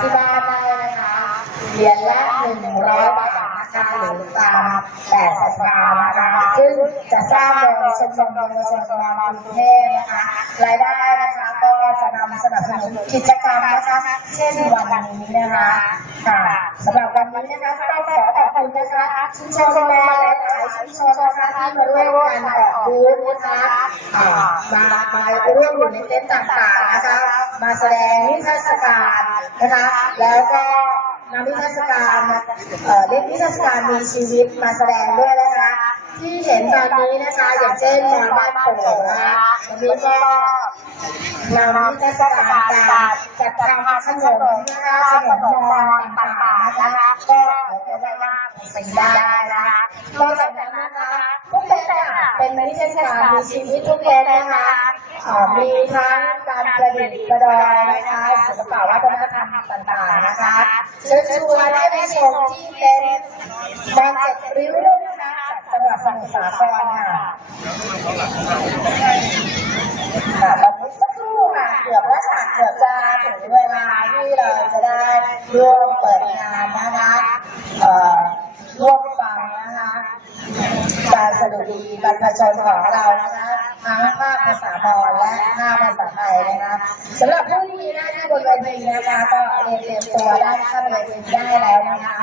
ที่บ้านได้นะคะเหรียญละ100 บาทนะคะหรือตามแต่ศรัทธานะคะซึ่งจะสร้างโดยชมรมเยาวชนกรุงเทพนะคะรายได้นะคะก็จะนำสนับสนุนกิจกรรมนะคะเช่นวันนี้นะคะค่ะสำหรับวันนี้นะคะก็ขอขอบคุณนะคะชุมชนแม่หลายๆชุมชนนะคะที่มาร่วมกันออกบูธนะคะมาร่วมอยู่ในเต็นท์ต่างๆนะคะมาแสดงนิทรรศการนะคะแล้วก็นำนิทรรศการเรียกนิทรรศการมีชีวิตมาแสดงด้วยนะคะที่เห็นตอนนี้นะคะอย่างเช่นมอนบ้านโป่งนะคะวันนี้ก็นำนิทรรศการการจัดทำขนมนะคะขนมมอนต่างๆนะคะก็เรียกว่าเป็นได้นะคะนอกจากนั้นนะคะทุกเต็นท์เป็นนิทรรศการมีชีวิตทุกเต็นท์นะคะมีทั้งการประดิษฐ์ประดอยนะคะศิลปะวัฒนธรรมต่างๆนะคะเชิญชวนให้ไปชมที่เต็นท์บอล7 ริ้วนะคะจังหวัดสมุทรสาครค่ะตอนนี้สักครู่ค่ะเกือบจะถึงเวลาที่เราจะได้ร่วมเปิดงานนะคะร่วมฟังนะคะการสดุดีบรรพชนของเรานะคะทั้งภาคภาษามอญและภาคภาษาไทยนะคะสำหรับผู้ที่มีหน้าที่บนเวทีนะคะก็เรียนตัวได้เข้าเวทีได้แล้วนะคะ